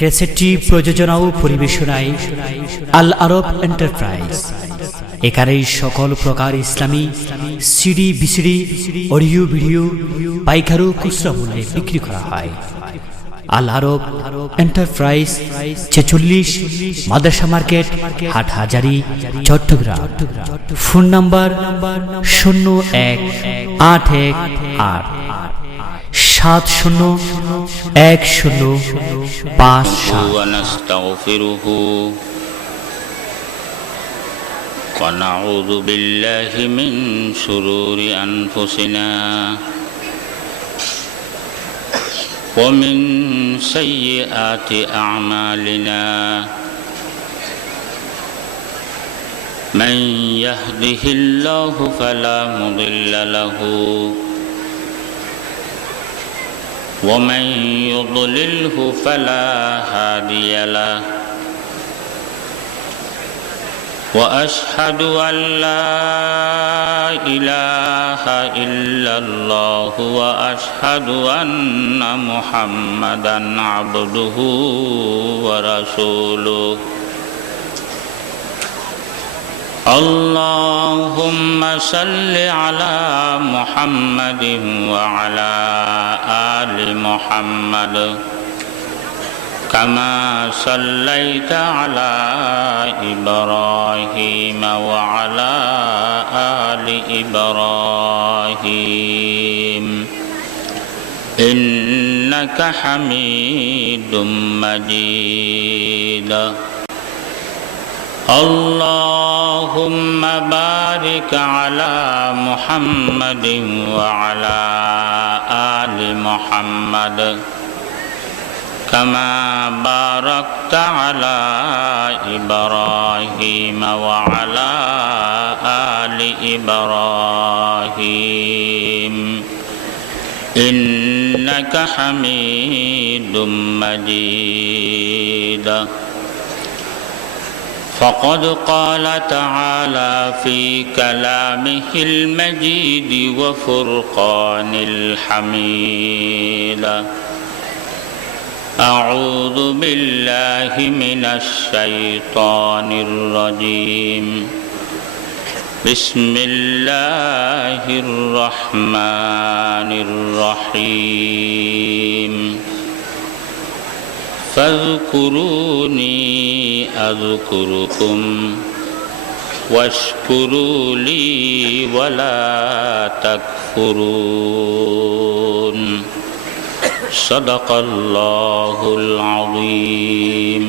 ক্যাসেটটি প্রযোজনা ও পরিবেশনায় আল Arab enterprise. এখানেই সকল প্রকার ইসলামী সিডি বিসিডি অডিও ভিডিও পাইকারি ও খুচরা মূল্যে বিক্রি করা হয়। আল আরব এন্টারপ্রাইজ 46 মাদ্রাসা market, Hathazari, Chattogram. Phone number 018118 701057। ونستغفره ونعوذ بالله من شرور أنفسنا ومن سيئات أعمالنا من يهده الله فلا مضل له ومن يضلله فلا هادي له وأشهد أن لا إله إلا الله وأشهد أن محمدا عبده ورسوله اللهم صل على محمد وعلى آل محمد كما صليت على إبراهيم وعلى آل إبراهيم إنك حميد مجيد اللهم بارك على محمد وعلى آل محمد كما باركت على إبراهيم وعلى آل إبراهيم إنك حميد مجيد فقد قال تعالى في كلامه المجيد وفرقان الحميد أعوذ بالله من الشيطان الرجيم بسم الله الرحمن الرحيم فاذكروني أذكركم واشكروا لي ولا تكفرون صدق الله العظيم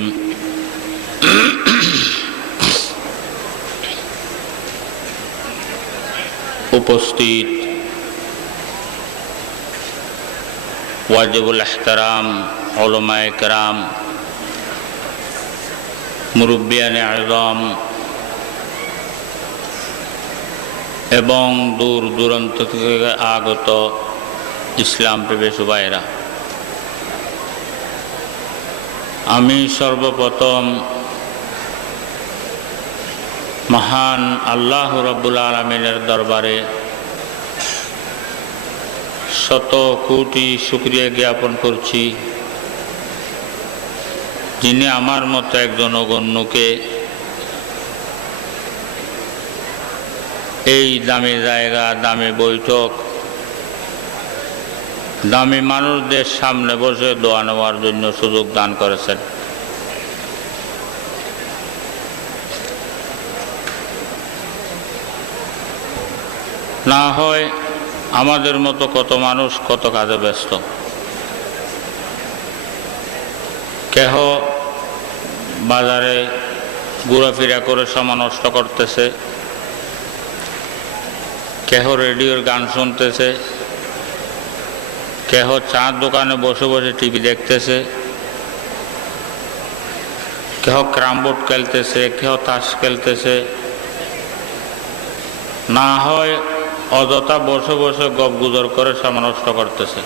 উপস্থিত ওয়াজিবুল ইহতারাম উলামায়ে কেরাম, মুরব্বিয়ানে আযম এবং দূর দূরান্ত থেকে আগত ইসলাম প্রিয় ভাইরা, আমি সর্বপ্রথম মহান আল্লাহ রাব্বুল আলামিনের দরবারে শত কোটি শুকরিয়া জ্ঞাপন করছি, যিনি আমার মতো একজন অগণ্যকে এই দামি জায়গা, দামি বৈঠক, দামি মানুষদের সামনে বসে দোয়া নেওয়ার জন্য সুযোগ দান করেছেন। না হয় আমাদের মতো কত মানুষ কত কাজে ব্যস্ত, কেহ বাজারে ঘোরাফেরা করে সময় নষ্ট করতেছে, কেহ রেডিওর গান শুনতেছে, কেহ চার দোকানে বসে বসে টিভি দেখতেছে, কেহ ক্যারাম বোর্ড খেলতেছে, কেহ তাস খেলতেছে, না হয় অযথা বসে বসে গপগুজর করে সময় নষ্ট করতেছে।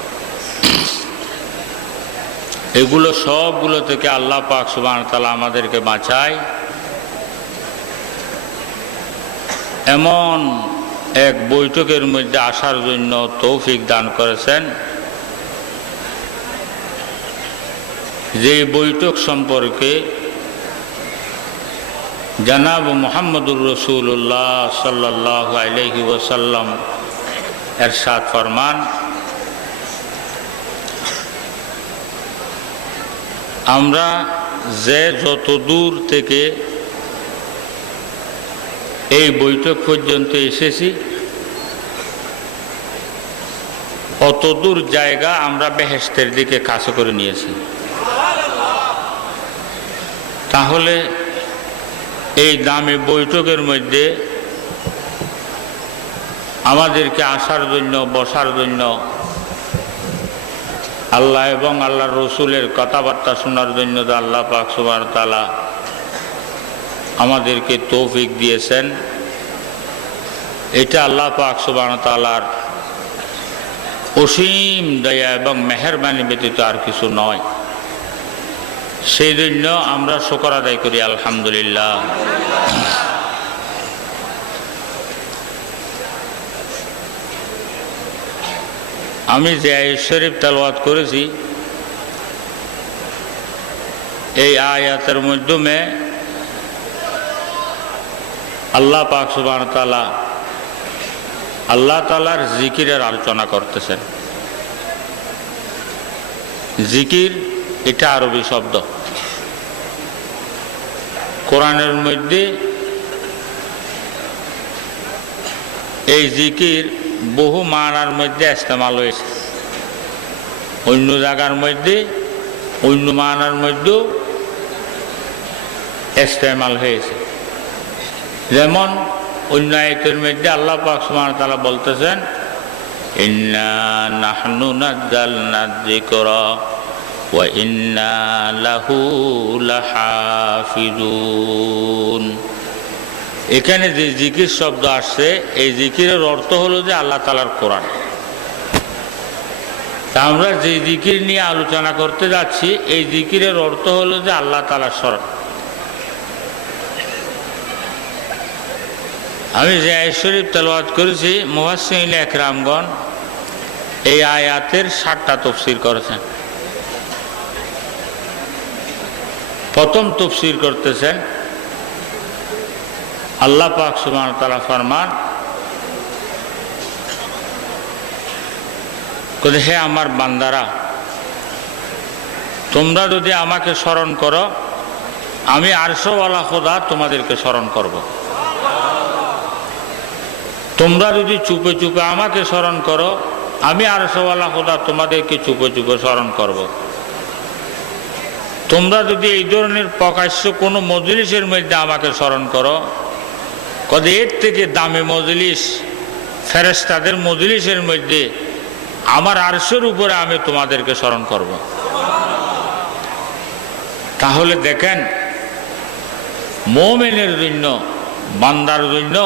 এগুলো সবগুলো থেকে আল্লাহ পাক সুবহানাহু ওয়া তাআলা আমাদেরকে বাঁচায়। এমন এক বৈঠকের মধ্যে আসার জন্য তৌফিক দান করেছেন। যে বৈঠক সম্পর্কে জনাব মুহাম্মদুর রাসূলুল্লাহ সাল্লাল্লাহু আলাইহি ওয়াসাল্লাম ইরশাদ ফরমান, আমরা যে যত দূর থেকে এই বৈঠক পর্যন্ত এসেছি অত দূর জায়গা আমরা বেহেশতের দিকে কাছে করে নিয়েছি। তাহলে এই দামি বৈঠকের মধ্যে আমাদেরকে আসার জন্য, বসার জন্য, আল্লাহ এবং আল্লাহর রসুলের কথাবার্তা শোনার জন্য আল্লাহ পাক সুবহানাহু ওয়া তাআলা আমাদেরকে তৌফিক দিয়েছেন, এটা আল্লাহ পাক সুবহানাহু ওয়া তাআলার অসীম দয়া এবং মেহেরবানি ব্যতীত আর কিছু নয়। সেই জন্য আমরা শুকর আদায় করি আলহামদুলিল্লাহ। আমি যে আয়াত শরীফ তেলাওয়াত করেছি এই আয়াতের মাধ্যমে আল্লাহ পাক সুবহানাহু ওয়া তাআলা আল্লাহ তাআলার জিকিরের আলোচনা করতেছেন। জিকির এটা আরবি শব্দ, কোরআনের মধ্যে এই জিকির বহু মানার মধ্যে ইস্তেমাল হয়েছে, অন্য জায়গার মধ্যে অন্য মানার মধ্যেও ইস্তেমাল হয়েছে। যেমন অন্য আয়াতের মধ্যে আল্লাহ পাক সুবহানাহু ওয়া তাআলা বলতেছেন, ইন্না নাহনু নাযালনা যিকরা ওয়া ইন্না লাহু লাহাফিজুন। এখানে যে জিকির শব্দ আসছে এই জিকিরের অর্থ হলো যে আল্লাহ তাআলার কোরআন। তা আমরা যে জিকির নিয়ে আলোচনা করতে যাচ্ছি এই জিকিরের অর্থ হলো যে আল্লাহ তাআলার স্মরণ। আমি যে আয়াত শরীফ তেলাওয়াত করেছি মুফাসসিরিন একরামগণ এই আয়াতের 7টা তাফসীর করেছেন। প্রথম তাফসীর করতেছেন আল্লাহ পাক সুবহানাহু ওয়া তাআলা ফরমান, হে আমার বান্দারা, তোমরা যদি আমাকে স্মরণ করো আমি আরশওয়ালা খোদা তোমাদেরকে স্মরণ করব। তোমরা যদি চুপে চুপে আমাকে স্মরণ করো আমি আরশওয়ালা খোদা তোমাদেরকে চুপে চুপে স্মরণ করব। তোমরা যদি এই ধরনের প্রকাশ্য কোনো মজলিসের মধ্যে আমাকে স্মরণ করো, কদ এর থেকে দামি মজলিস ফেরেশতাদের মজলিসের মধ্যে আমার আরশের উপরে আমি তোমাদেরকে স্মরণ করব। তাহলে দেখেন মুমিনের জন্য, বান্দার জন্য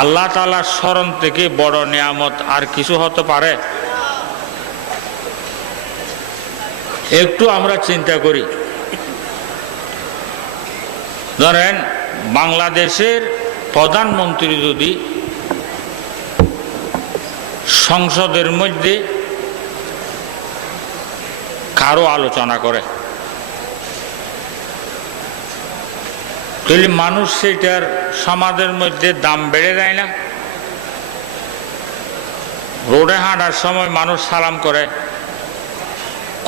আল্লাহ তাআলার স্মরণ থেকে বড় নিয়ামত আর কিছু হতে পারে? একটু আমরা চিন্তা করি। ধরেন বাংলাদেশের প্রধানমন্ত্রী যদি সংসদের মধ্যে কারো আলোচনা করে তাহলে মানুষ সেটার সমাজের মধ্যে দাম বেড়ে যায় না? রোডে হাঁটার সময় মানুষ সালাম করে,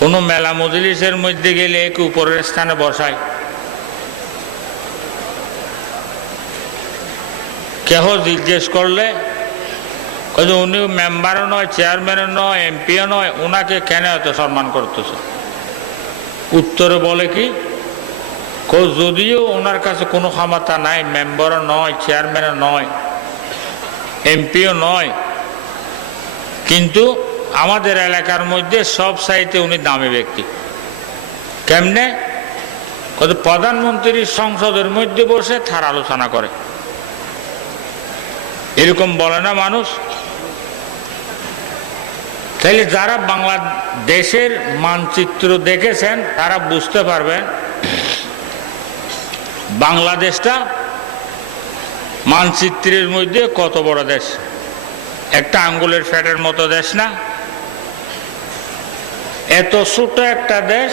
কোনো মেলা মজলিসের মধ্যে গেলে একে উপরের স্থানে বসায়, কেহ জিজ্ঞেস করলে উনি মেম্বারও নয়, চেয়ারম্যানও নয়, এমপিও নয়, ওনাকে কেন এত সম্মান করতেছে? উত্তরে বলে কি, যদিও ওনার কাছে কোনো ক্ষমতা নাই, মেম্বারও নয়, চেয়ারম্যানও নয়, এমপিও নয়, কিন্তু আমাদের এলাকার মধ্যে সব সাইতে উনি দামি ব্যক্তি। কেমনে? প্রধানমন্ত্রী সংসদের মধ্যে বসে তার আলোচনা করে, এরকম বলে না মানুষ? তাইলে যারা বাংলাদেশের মানচিত্র দেখেছেন তারা বুঝতে পারবেন বাংলাদেশটা মানচিত্রের মধ্যে কত বড় দেশ। একটা আঙ্গুলের ফ্যাটের মতো দেশ না? এত ছোট একটা দেশ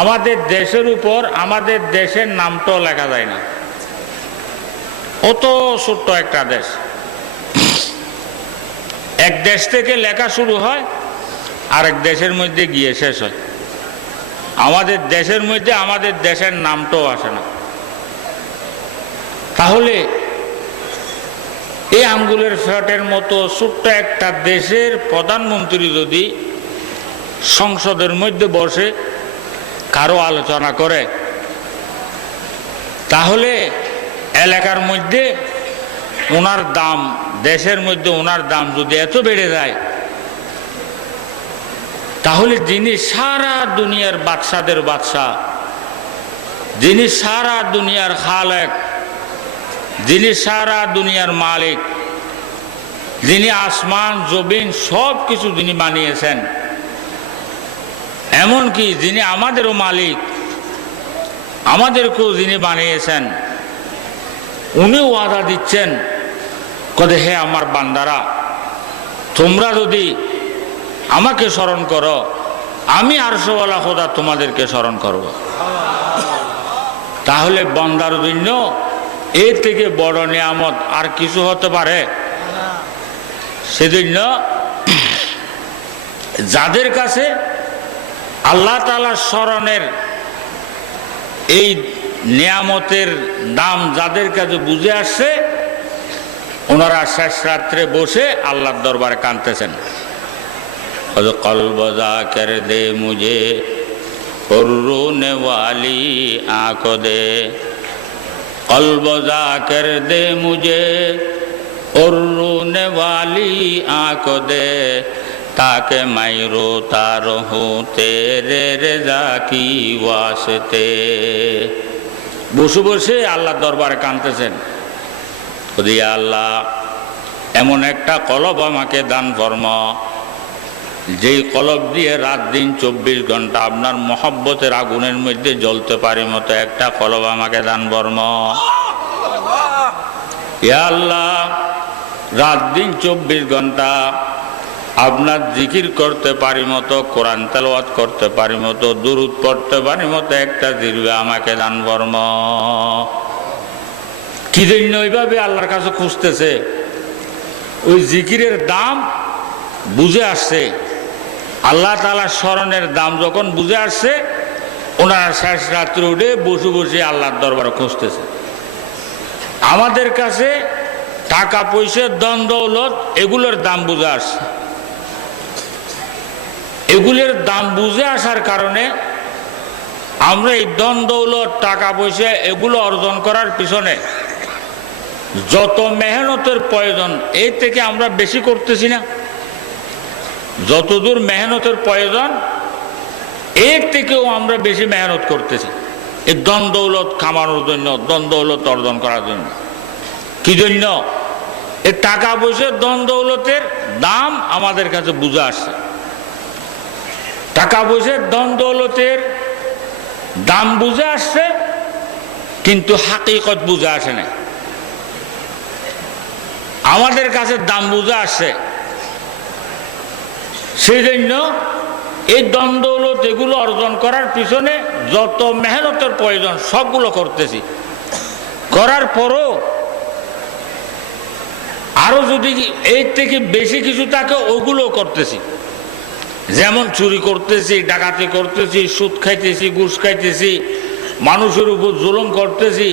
আমাদের দেশের উপর আমাদের দেশের নামটাও লেখা যায় না, অত ছোট্ট একটা দেশ। এক দেশ থেকে লেখা শুরু হয়, আরেক দেশের মধ্যে গিয়ে শেষ হয়। আমাদের দেশের মধ্যে আমাদের দেশের নামটাও আসে না। তাহলে এই আঙ্গুলের ফ্যাটের মতো ছোট্ট একটা দেশের প্রধানমন্ত্রী যদি সংসদের মধ্যে বসে কারো আলোচনা করে, তাহলে এলাকার মধ্যে ওনার দাম, দেশের মধ্যে ওনার দাম যদি এত বেড়ে যায়, তাহলে যিনি সারা দুনিয়ার বাদশাদের বাদশা, যিনি সারা দুনিয়ার খালেক, যিনি সারা দুনিয়ার মালিক, যিনি আসমান জমিন সব কিছু যিনি বানিয়েছেন, এমনকি যিনি আমাদেরও মালিক, আমাদেরকেও যিনি বানিয়েছেন, উনিও ওয়াদা দিচ্ছেন, কদে হে আমার বান্দারা, তোমরা যদি আমাকে স্মরণ করো, আমি আরশওয়ালা খোদা তোমাদেরকে স্মরণ করব। তাহলে বান্দার জন্য এর থেকে বড় নিয়ামত আর কিছু হতে পারে? সেজন্য যাদের কাছে আল্লাহ তাআলার স্মরণের এই নিয়ামতের দাম যাদের কাছে বুঝে আসছে, ওনারা শেষ রাত্রে বসে আল্লাহর দরবারে কাঁদতেছেন। কলব যাকির দে মুঝে রোনে ওয়ালি আঁখ দে, কলব যাকির দে মুঝে রোনে ওয়ালি আঁখ দে, তাকে मैं रोता रहूं तेरे रज़ा की वास्ते। বসে বসে আল্লাহ দরবারে কাঁদতেছেন, দিয়া আল্লাহ এমন একটা কলব আমাকে দান ফরমা, যেই কলব দিয়ে রাত দিন 24 ঘন্টা আপনার মহব্বতের আগুনের মধ্যে জ্বলতে পারি মতো একটা কলব আমাকে দান ফরমা। ইয়া আল্লাহ, রাত দিন 24 ঘন্টা আপনার জিকির করতে পারি মতো, কোরআন তেলাওয়াত করতে পারি মতো, দুরূদ পড়তে পারি মতো একটা জিরবে আমাকে দান ফরমা। কি জন্য ওইভাবে আল্লাহর কাছে খুঁজতেছে? ওই জিকিরের দাম বুঝে আসছে, আল্লাহ তাআলার স্মরণের দাম যখন বুঝে আসছে, ওনারা শেষ রাত্রে উঠে বসে বসে আল্লাহর দরবারে খুঁজতেছে। আমাদের কাছে টাকা পয়সা ধন দৌলত এগুলোর দাম বুঝে আসছে। এগুলোর দাম বুঝে আসার কারণে আমরা এই ধন দৌলত টাকা পয়সা এগুলো অর্জন করার পিছনে যত মেহনতের প্রয়োজন, এই থেকে আমরা বেশি করতেছি না। যতদূর মেহনতের প্রয়োজন এর থেকেও আমরা বেশি মেহনত করতেছি এই ধন দৌলত কামানোর জন্য, ধন দৌলত অর্জন করার জন্য। কি জন্য? এই টাকা পয়সা ধন দৌলতের দাম আমাদের কাছে বুঝে আসছে। টাকা পয়সার ধন দৌলতের দাম বুঝে আসছে, কিন্তু হাকিকত বুঝে আসে না। আমাদের কাছে দাম বুঝে আসছে, সেই জন্য এই ধন দৌলত এগুলো অর্জন করার পিছনে যত মেহনতের প্রয়োজন সবগুলো করতেছি। করার পরও আরো যদি এর থেকে বেশি কিছু থাকে ওগুলো করতেছি। যেমন চুরি করতেছি, ডাকাতি করতেছি, সুদ খাইতেছি, ঘুষ খাইতেছি, মানুষের উপর জুলুম করতেছি,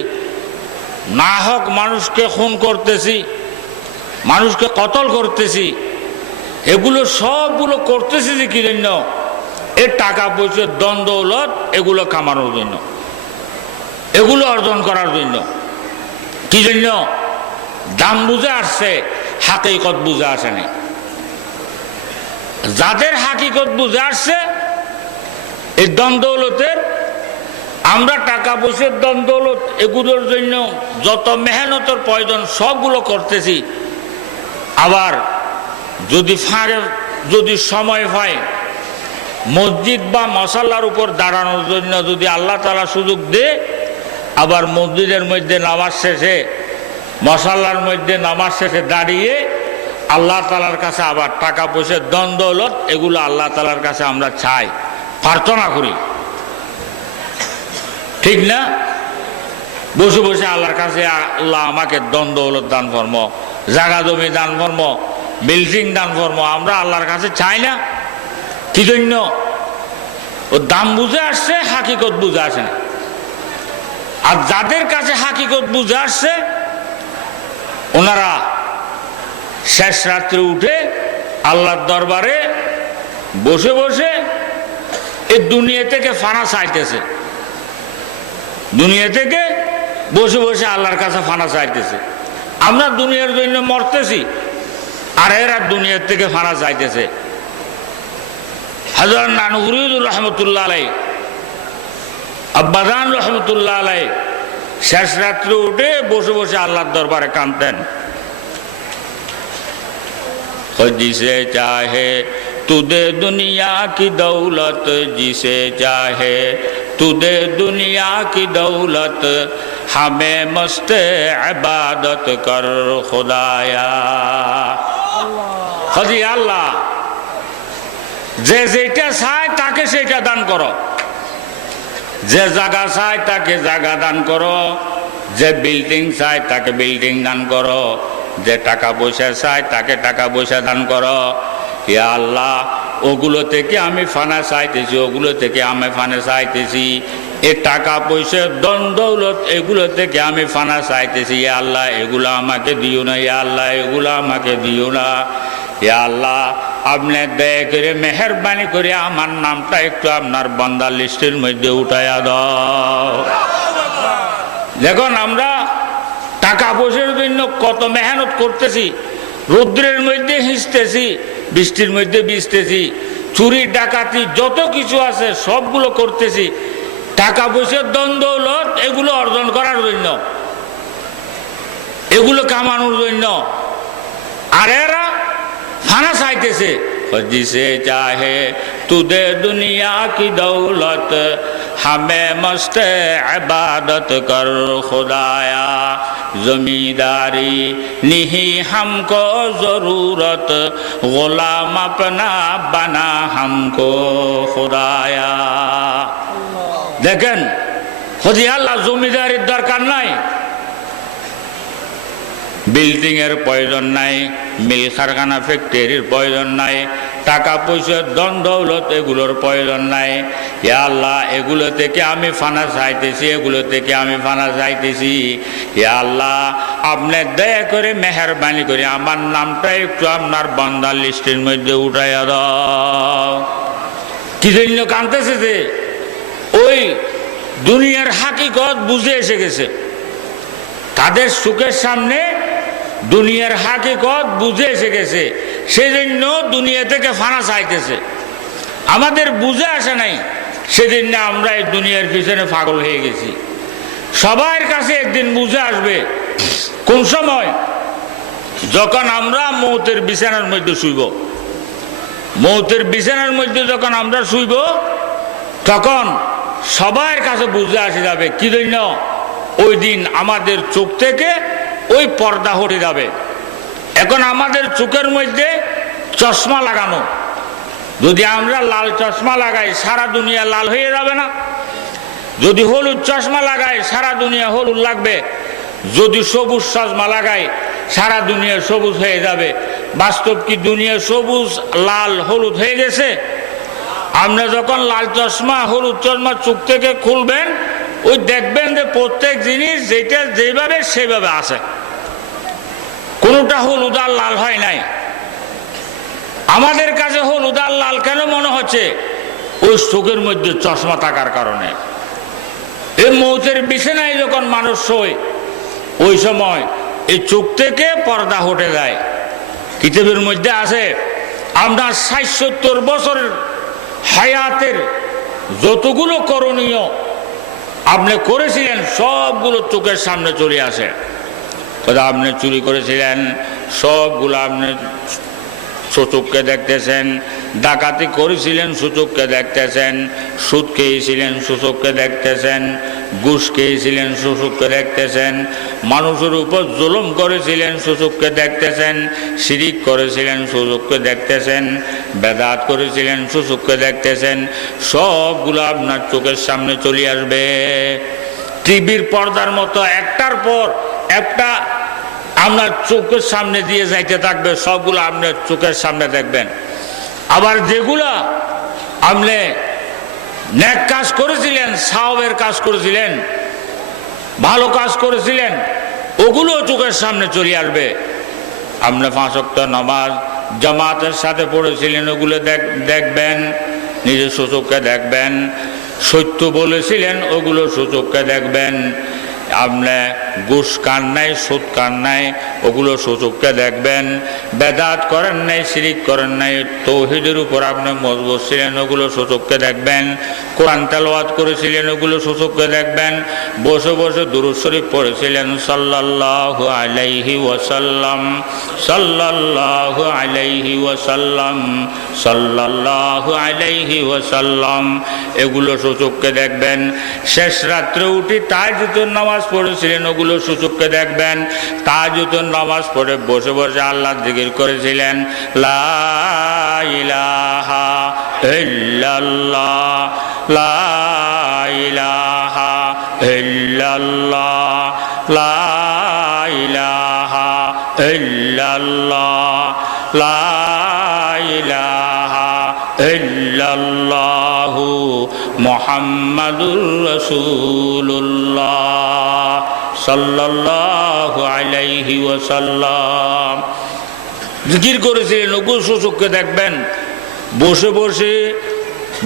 না হক মানুষকে খুন করতেছি, মানুষকে কতল করতেছি। এগুলো সবগুলো করতেছি যে কি জন্য? এর টাকা পয়সা ধন দৌলত এগুলো কামানোর জন্য, এগুলো অর্জন করার জন্য। কি জন্য? দাম বুঝে আসছে, হাকিকত বুঝে আসেনি। যাদের হাকিকত বুঝে আসছে এই ধন দৌলতের, আমরা টাকা পয়সার ধন দৌলত এগুলোর জন্য যত মেহনতের প্রয়োজন সবগুলো করতেছি। আবার যদি সময় হয় মসজিদ বা মশাল্লার উপর দাঁড়ানোর জন্য যদি আল্লাহ তাআলা সুযোগ দেয়, আবার মসজিদের মধ্যে নামাজ শেষে, মশাল্লার মধ্যে নামাজ শেষে দাঁড়িয়ে আল্লাহ তাআলার কাছে আবার টাকা পয়সা ধন দৌলত এগুলো আল্লাহ তাআলার কাছে আমরা চাই, প্রার্থনা করি। ঠিক না? বসে বসে আল্লাহর কাছে আল্লাহ আমাকে দ্বন্দ্ব দৌলত দান ফরম, জাগা জমি দান ফরম, বিল্ডিং দান ফরম। আমরা আল্লাহর কাছে চাই না। কি জন্য? ও দাম বুঝে আসছে, হাকিকত বুঝে আসে না। আর যাদের কাছে হাকিকত বুঝে আসছে ওনারা শেষ রাত্রে উঠে আল্লাহর দরবারে বসে বসে এই দুনিয়া থেকে ফানা চাইতেছে, দুনিয়া থেকে বসে বসে আল্লাহর কাছে ফানা চাইতেছে। আমরা দুনিয়ার জন্য মরতেছি আর এরা দুনিয়ার থেকে ফানা চাইতেছে। হযরত নানুরুল রহমতুল্লাহ আলাই, আব্বাজান রহমতুল্লাহ আলাই শেষ রাত্রে উঠে বসে বসে আল্লাহর দরবারে কাঁদতেন। जिसे चाहे तू दे दुनिया की दौलत, जिसे चाहे तू दे दुनिया की दौलत, हमें मस्त इबादत कर खुदाया। हजी আল্লাহ যে যেটা চায় তাকে সেটা দান করো, যে জায়গা চায় তাকে জায়গা দান করো, যে বিল্ডিং চায় তাকে বিল্ডিং দান করো, যে টাকা পয়সা চায় তাকে টাকা পয়সা দান করো। ইয়া আল্লাহ ওগুলো থেকে আমি ফানা চাইতেছি, ওগুলো থেকে আমি ফানা চাইতেছি, এ টাকা পয়সা ধন দৌলত এগুলো থেকে আমি ফানা চাইতেছি। ইয়া আল্লাহ এগুলো আমাকে দিও না, ইয়া আল্লাহ এগুলো আমাকে দিও না। ইয়া আল্লাহ আপনি দয়া করে মেহেরবানি করে আমার নামটা একটু আপনার বান্দার লিস্টের মধ্যে উঠাইয়া দাও। দেখুন আমরা টাকা পয়সার জন্য কত মেহনত করতেছি, রৌদ্রের মধ্যে হিঁচতেছি, বৃষ্টির মধ্যে ভিজতেছি, চুরি ডাকাতি যত কিছু আছে সবগুলো করতেছি টাকা পয়সার ধন দৌলত এগুলো অর্জন করার জন্য, এগুলো কামানোর জন্য। আর এরা ফানা চাইতেছে। जिसे चाहे तू दे दुनिया की दौलत, हमें मस्त इबादत कर खुदाया। जमींदारी नहीं हमको जरूरत, गुलाम अपना बना हमको खुदाया। দেখেন হজি আল্লাহ জমিদারির দরকার নাই, বিল্ডিং এর প্রয়োজন নাই, মিল কারখানা ফ্যাক্টরির প্রয়োজন নাই, টাকা পয়সা ধন দৌলত এগুলোর প্রয়োজন নাই। ইয়া আল্লাহ এগুলো থেকে আমি ফানা চাইতেছি, এগুলো থেকে আমি ফানা চাইতেছি। ইয়া আল্লাহ আপনি দয়া করে মেহেরবানি করে আমার নামটা একটু আপনার বান্দার লিস্টের মধ্যে উঠাইয়া দাও। কি জন্য কাঁদতেছে? যে ওই দুনিয়ার হাকিকত বুঝে এসে গেছে, তাদের সুখের সামনে দুনিয়ার হাকিকত বুঝে এসে গেছে, সেই জন্য দুনিয়া থেকে ফানা চাইতেছে। আমাদের বুঝে আসে নাই, সেদিন আমরা এই দুনিয়ার পিছনে পাগল হয়ে গেছি। সবার কাছে একদিন বুঝে আসবে। কোন সময়? যখন আমরা মৌতের বিছানার মধ্যে শুইব। মৌতের বিছানার মধ্যে যখন আমরা শুইব তখন সবার কাছে বুঝে আসে যাবে। কি জন্য? ওই দিন আমাদের চোখ থেকে ওই পর্দা হটে যাবে। এখন আমাদের চোখের মধ্যে চশমা লাগানো, যদি আমরা লাল চশমা লাগাই সারা দুনিয়া লাল হয়ে যাবে না? যদি হলুদ চশমা লাগাই সারা দুনিয়া হলুদ লাগবে, যদি সবুজ চশমা লাগাই সারা দুনিয়া সবুজ হয়ে যাবে। বাস্তব কি দুনিয়া সবুজ লাল হলুদ হয়ে গেছে? আপনি যখন লাল চশমা হলুদ চশমা চোখ থেকে খুলবেন ওই দেখবেন যে প্রত্যেক জিনিস যেটা যেভাবে সেভাবে আছে, কোনটা হলুদ আর লাল হয় নাই। আমাদের কাছে হলুদ আর লাল কেন মনে হচ্ছে? ওই চোখের মধ্যে চশমা থাকার কারণে। এই মৌতের বিছানায় যখন মানুষ শোয় ওই সময় এই চোখ থেকে পর্দা হটে যায়। কিতাবের মধ্যে আছে আপনার ৬০-৭০ বছরের হায়াতের যতগুলো করণীয় আপনি করেছিলেন সবগুলো চোখের সামনে চলে আসে। আপনি চুরি করেছিলেন সবগুলো আপনি সুচোখকে দেখতেছেন, ডাকাতি করেছিলেন সুচোখকে দেখতেছেন, সুদ খেয়েছিলেন সুচোখকে দেখতেছেন, ঘুষ খেয়েছিলেন, সুযোগকে দেখতেছেন। মানুষের উপর জুলুম করেছিলেন, সুযোগকে দেখতেছেন। শিরিক করেছিলেন, সুযোগকে দেখতেছেন। বেদাত করেছিলেন, সুযোগকে দেখতেছেন। সবগুলো আপনার চোখের সামনে চলে আসবে। টিভির পর্দার মতো একটার পর একটা আপনার চোখের সামনে দিয়ে যাইতে থাকবে, সবগুলো আপনার চোখের সামনে দেখবেন। আবার যেগুলা আপনি নেক কাজ করেছিলেন, সাওয়াবের কাজ করেছিলেন, ভালো কাজ করেছিলেন, ওগুলো চোখের সামনে চলে আসবে। আপনি 5 ওয়াক্ত নামাজ জামাতের সাথে পড়েছিলেন, ওগুলো দেখবেন, নিজের সুযোগকে দেখবেন। সত্য বলেছিলেন, ওগুলো সুযোগকে দেখবেন। আপনি ঘুষ খান নাই, সুদ খান নাই, ওগুলো সুযোগকে দেখবেন। বেদাত করেন নাই, শিরিক করেন নাই, তৌহিদের উপর আপনি মজবুত ছিলেন, ওগুলো সুযোগকে দেখবেন। কোরআন তেলাওয়াত করেছিলেন, ওগুলো সুযোগকে দেখবেন। বসে বসে দুরূদ শরীফ পড়েছিলেন, সাল্লাল্লাহু আলাইহি ওয়াসাল্লাম, সাল্লাল্লাহু আলাইহি ওয়াসাল্লাম, সাল্লাল্লাহু আলাইহি ওয়াসাল্লাম, এগুলো সুযোগকে দেখবেন। শেষ রাত্রে উঠি তাহাজ্জুদের নামাজ পড়েছিলেন, ওগুলো সুযোগকে দেখবেন। তাহাজ্জুদের নামাজ পড়ে বসে বসে আল্লাহর জিকির করেছিলেন, লা ইলাহা ইল্লাল্লাহ, লা ইলাহা ইল্লাল্লাহ, লা ইলাহা ইল্লাল্লাহ, লা ইলাহা ইল্লাল্লাহু মুহাম্মাদুর রাসূলুল্লাহ সাল্লাল্লাহু আলাইহি ওয়াসাল্লাম। জিকির করেছিলেন, ওগুলো সুযোগকে দেখবেন। বসে বসে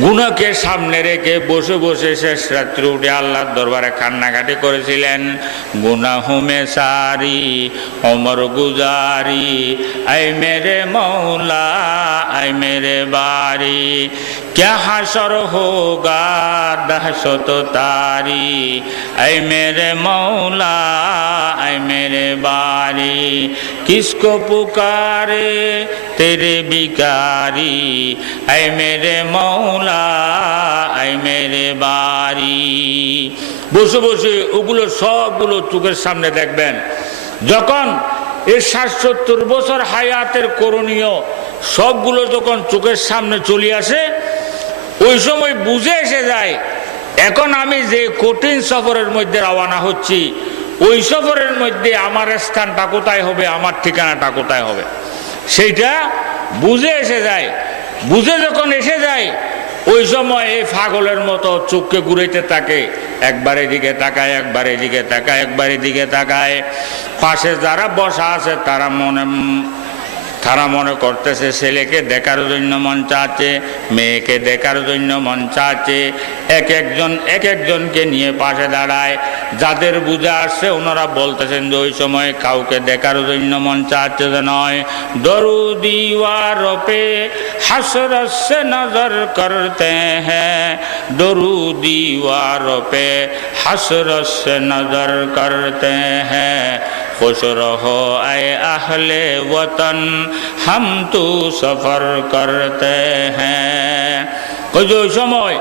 গুনাহকে সামনে রেখে বসে বসে শেষ রাত্রে উঠে আল্লাহর দরবারে কান্নাকাটি করেছিলেন, গুনাহ মে সারি ওমর গুজারি, আয় মেরে মৌলা আয় মেরে বারি, क्या हशर होगा दहशत तारी, ऐ मेरे मौला ऐ मेरे बारी, किसको पुकारे तेरे बिकारी, ऐ मेरे मौला ऐ मेरे बारी। বসে বসে ওগুলো সবগুলো চোখের সামনে দেখবেন। যখন এই 60-70 বছর হায়াতের করণীয় সবগুলো যখন চোখের সামনে চলে আসে, ওই সময় বুঝে এসে যায় এখন আমি যে কঠিন সফরের মধ্যে রওনা হচ্ছি, ওই সফরের মধ্যে আমার স্থানটা কোথায় হবে, আমার ঠিকানাটা কোথায় হবে, সেইটা বুঝে এসে যায়। বুঝে যখন এসে যায়, ওই সময় এই পাগলের মতো চোখকে ঘুরাইতে থাকে, একবার এদিকে তাকায়, একবার এদিকে তাকায়, একবার এদিকে তাকায়। পাশে যারা বসা আছে তারা মনে করতেছে ছেলেকে দেখার জন্য মন চাচ্ছে, মেয়েকে দেখার জন্য মন চাচ্ছে। এক একজনকে নিয়ে পাশে দাঁড়ায়। যাদের বুঝে আসছে ওনারা বলতেছেন যে ওই সময় কাউকে দেখার জন্য মন চাচ্ছে যে নয়। দরুদি ওয়ারো পে হসরত সে নজর করতে হ্যাঁ, দরুদি ওয়ারো পে হসরত সে নজর করতে হ্যাঁ, खुश रहो ऐ अहले वतन हम तो सफर करते हैं। ওই সময়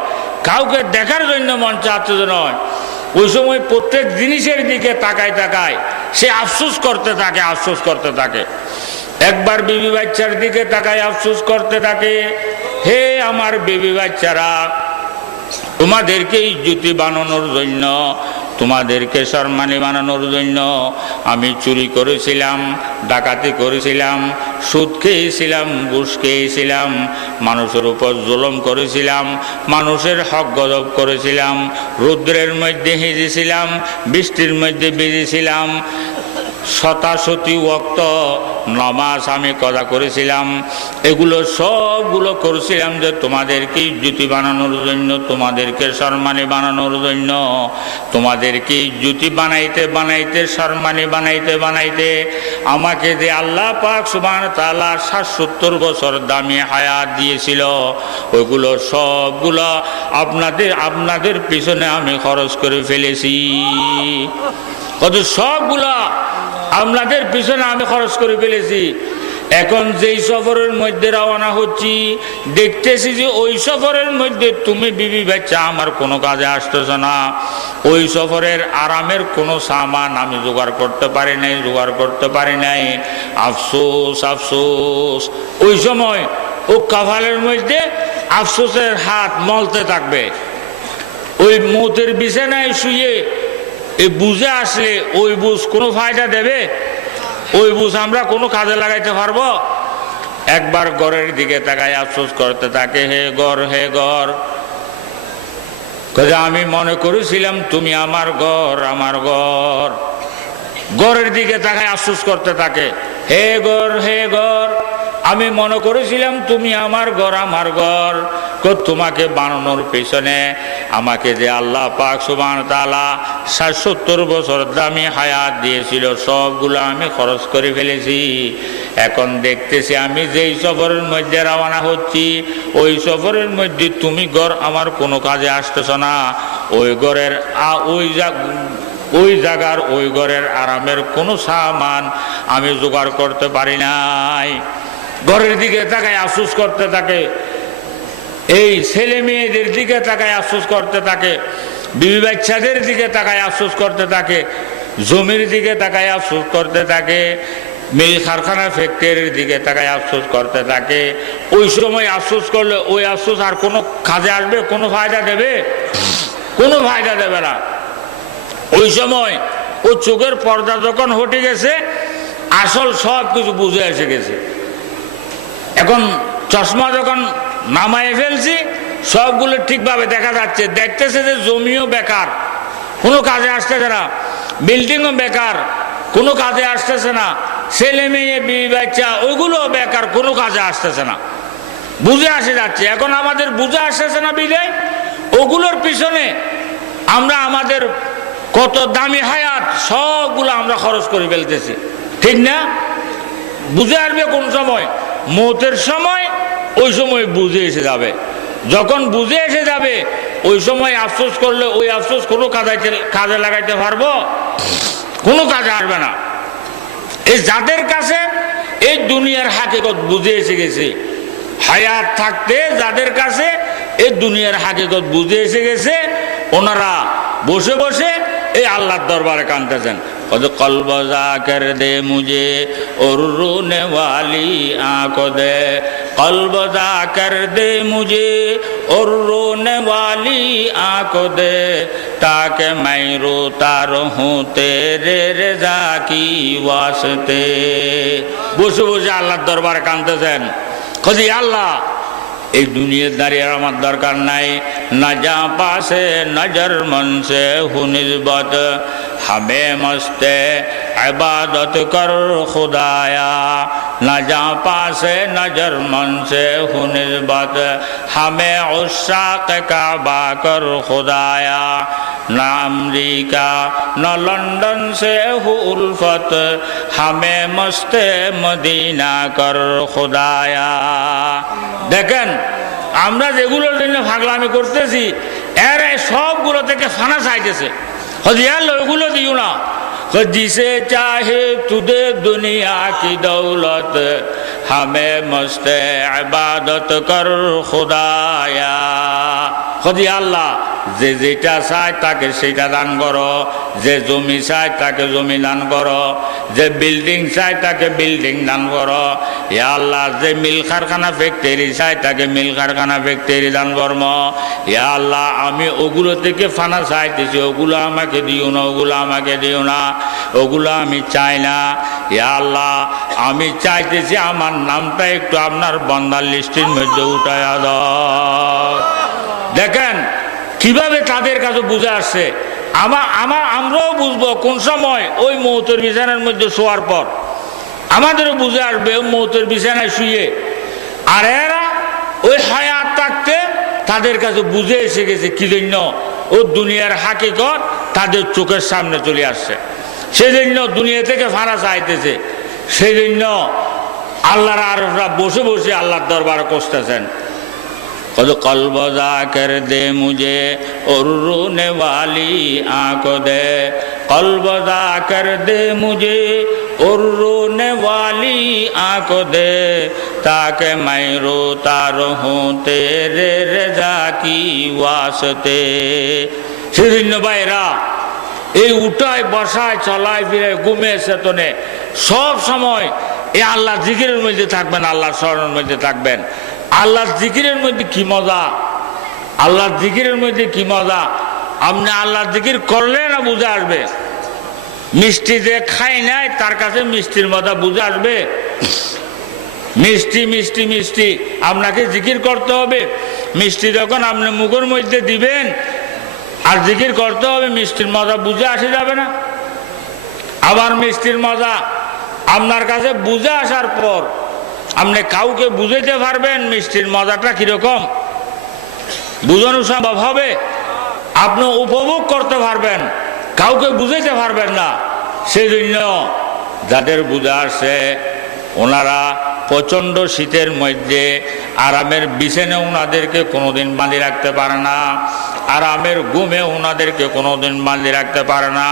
কাউকে দেখার জন্য মন চাচ্ছে নয়, ওই সময় প্রত্যেক জিনিসের দিকে তাকায় তাকায় সে আফসোস করতে থাকে। একবার বিবি বাচ্চার দিকে তাকায় আফসোস করতে থাকে, হে আমার বিবি বাচ্চারা, তোমাদেরকে ইজ্জতি বানানোর জন্য, তোমাদেরকে সম্মানী বানানোর জন্য আমি চুরি করেছিলাম, ডাকাতি করেছিলাম, সুদ খেয়েছিলাম, ঘুষ খেয়েছিলাম, মানুষের উপর জুলুম করেছিলাম, মানুষের হক গজব করেছিলাম, রৌদ্রের মধ্যে হেজেছিলাম, বৃষ্টির মধ্যে বেজেছিলাম, 70 ওয়াক্ত নামাজ আমি কজা করেছিলাম। এগুলো সবগুলো করেছিলাম যে তোমাদেরকে ইজ্জতি বানানোর জন্য, তোমাদেরকে সম্মানী বানানোর জন্য। তোমাদেরকে ইজ্জতি বানাইতে বানাইতে, সম্মানী বানাইতে বানাইতে আমাকে যে আল্লাহ পাক সুবহানাহু ওয়া তাআলা 70 বছর দামি হায়াত দিয়েছিল, ওইগুলো সবগুলো আপনাদের পিছনে আমি খরচ করে ফেলেছি। কত সবগুলা আপনাদের পিছনে আমি খরচ করে ফেলেছি। এখন যেই সফরের মধ্যে রওনা হচ্ছি, দেখতেছি যে ওই সফরের মধ্যে তুমি বিবি বাচ্চা আমার কোনো কাজে আসতেছ না। ওই সফরের আরামের কোনো সামান আমি জোগাড় করতে পারি নাই। আফসোস আফসোস। ওই সময় ও কপালের মধ্যে আফসোসের হাত মলতে থাকবে। ওই মৌতের বিছানায় শুয়ে এই বুঝে আসলে ওই বুঝ কোনো ফায়দা দেবে? ওই বুঝ আমরা কোনো কাজে লাগাইতে পারবো? একবার ঘরের দিকে তাকায় আফসোস করতে থাকে, হে ঘর, হে ঘর, আমি মনে করেছিলাম তুমি আমার ঘর, আমার ঘর। ঘরের দিকে তাকায় আফসোস করতে থাকে, হে ঘর, হে ঘর, আমি মনে করেছিলাম তুমি আমার ঘর, আমার ঘর। তোমাকে বানানোর পেছনে আমাকে যে আল্লাহ পাক সুবহানাহু ওয়া তাআলা ৭০ বছর দামি হায়াত দিয়েছিল, সবগুলো আমি খরচ করে ফেলেছি। এখন দেখতেছি আমি যেই সফরের মধ্যে রওনা হচ্ছি, ওই সফরের মধ্যে তুমি ঘর আমার কোনো কাজে আসতেছ না। ওই ঘরের ওই জায়গার ওই ঘরের আরামের কোনো সামান আমি জোগাড় করতে পারি নাই। ঘরের দিকে তাকায় আফসোস করতে থাকে, এই ছেলে মেয়েদের দিকে তাকায় আফসোস করতে থাকে, বিবি বাচ্চাদের দিকে তাকায় আফসোস করতে থাকে, জমির দিকে তাকায় আফসোস করতে থাকে, মিল কারখানা ফ্যাক্টরির দিকে তাকায় আফসোস করতে থাকে। ওই সময় আফসোস করলে ওই আফসোস আর কোনো কাজে আসবে? কোনো ফায়দা দেবে? কোনো ফায়দা দেবে না। ওই সময় ও চোখের পর্দা যখন হটে গেছে, আসল সব কিছু বুঝে এসে গেছে। এখন চশমা যখন নামায় ফেলছি, সবগুলো ঠিকভাবে দেখা যাচ্ছে। দেখতেছে যে জমিও বেকার, কোনো কাজে আসতেছে না, বিল্ডিংও বেকার, কোনো কাজে আসতেছে না, ছেলে মেয়ে বিবি বাচ্চা ওইগুলো বেকার, কোনো কাজে আসতেছে না, বুঝে আসে যাচ্ছে। এখন আমাদের বুঝে আসতেছে না বিদায় ওগুলোর পিছনে আমরা আমাদের কত দামি হায়াত সবগুলো আমরা খরচ করে ফেলতেছি, ঠিক না? বুঝে আসবে কোন সময়? মৌতের সময়। ওই সময় বুঝে এসে যাবে। যখন বুঝে এসে যাবে ওই সময় আফসোস করলে ওই আফসোস কোনো কাজে লাগাইতে পারবো? কোনো কাজে আসবে না। এই যাদের কাছে এই দুনিয়ার হাকিকত বুঝে এসে গেছে, হায়াত থাকতে যাদের কাছে এই দুনিয়ার হাকিকত বুঝে এসে গেছে, ওনারা বসে বসে এই আল্লাহর দরবারে কাঁদতেছেন। কলব জাকের দে মুঝে और रोने वाली आंखों दे, कल्ब जाकर दे मुझे और रोने वाली आंखों दे, ताकि मैं रोता रहूं तेरे रज़ा की वास्ते। বসে বসে আল্লাহর দরবারে কাঁদতেছেন, খোদি আল্লাহ এই দুনিয়ার দাঁড়িয়ে আমার দরকার নাই, না যা পাশে নজর মন সে হু নিসবত, हमें मस्ते इबादत कर खुदाया, न जा पासे नजर मन से हु निस्बत, हमें उस्साक काबा कर खुदाया, न अमरीका न लंदन से हु उल्फत, हमें मस्ते मदीना कर खुदाया। দেখেন আমরা যেগুলোর জন্য পাগলামি করতেছি, এরা সবগুলো থেকে ফানা চাইতেছে। ওগুলো দিও না, जिसे चाहे तुझे दुनिया की दौलत, हमें मस्त इबादत कर खुदाया। খোদি আল্লাহ যে যেটা চায় তাকে সেটা দান করো, যে জমি চায় তাকে জমি দান করো, যে বিল্ডিং চায় তাকে বিল্ডিং দান করো। ইয়া আল্লাহ যে মিল কারখানা ফ্যাক্টরি চায় তাকে মিল কারখানা ফ্যাক্টরি দান কর্ম। ইয়া আল্লাহ আমি ওগুলো থেকে ফানা চাইতেছি, ওগুলো আমাকে দিও না, ওগুলো আমাকে দিও না, ওগুলো আমি চাই না। ইয়া আল্লাহ আমি চাইতেছি আমার নামটা একটু আপনার বান্দার লিস্টের মধ্যে উঠায়া দাও। দেখেন কিভাবে তাদের কাছে বুঝে আসছে। আমরাও বুঝবো কোন সময় ওই মৌতের বিছানার মধ্যে শোয়ার পর আমাদেরও বুঝে আসবে মৌতের বিছানায় শুয়ে। আর এরা ওই হায়াত থাকতে তাদের কাছে বুঝে এসে গেছে কি জন্য ও দুনিয়ার হাকিকত তাদের চোখের সামনে চলে আসছে, সেজন্য দুনিয়া থেকে ফানা চাইতেছে, সেই জন্য আল্লাহর আরশরা বসে বসে আল্লাহর দরবারে কষতেছেন। कल्ब जाकर दे मुझे और रोने वाली आंखों दे, कल्ब जाकर दे मुझे और रोने वाली आंखों दे, ताकि मैं रोता रहूं तेरे रज़ा की वास्ते। সেজন্য ভাইরা এই উঠায় বসায় চলায় ফিরে ঘুমে চেতনে সব সময় এই আল্লাহ জিকিরের মধ্যে থাকবেন, আল্লাহর স্মরণের মধ্যে থাকবেন। আল্লাহর জিকিরের মধ্যে কি মজা, আল্লাহর জিকিরের মধ্যে কি মজা। আপনি আল্লাহর জিকির করলে না বুঝে আসবে। মিষ্টি যে খাই নাই তার কাছে মিষ্টির মজা বুঝে আসবে। মিষ্টি মিষ্টি মিষ্টি আপনাকে জিকির করতে হবে। মিষ্টি যখন আপনি মুখের মধ্যে দিবেন আর জিকির করতে হবে, মিষ্টির মজা বুঝে আসে যাবে না। আবার মিষ্টির মজা আপনার কাছে বুঝে আসার পর আপনি কাউকে বুঝাইতে পারবেন মিষ্টির মজাটা কিরকম, বুঝানো সম্ভব হবে। আপনি উপভোগ করতে পারবেন, কাউকে বুঝাইতে পারবেন না। সেই জন্য যাদের বুঝে আসে ওনারা প্রচণ্ড শীতের মধ্যে আরামের বিছানে ওনাদেরকে কোনোদিন বাঁধি রাখতে পারে না, আরামের ঘুমে ওনাদেরকে কোনোদিন বাঁধি রাখতে পারে না।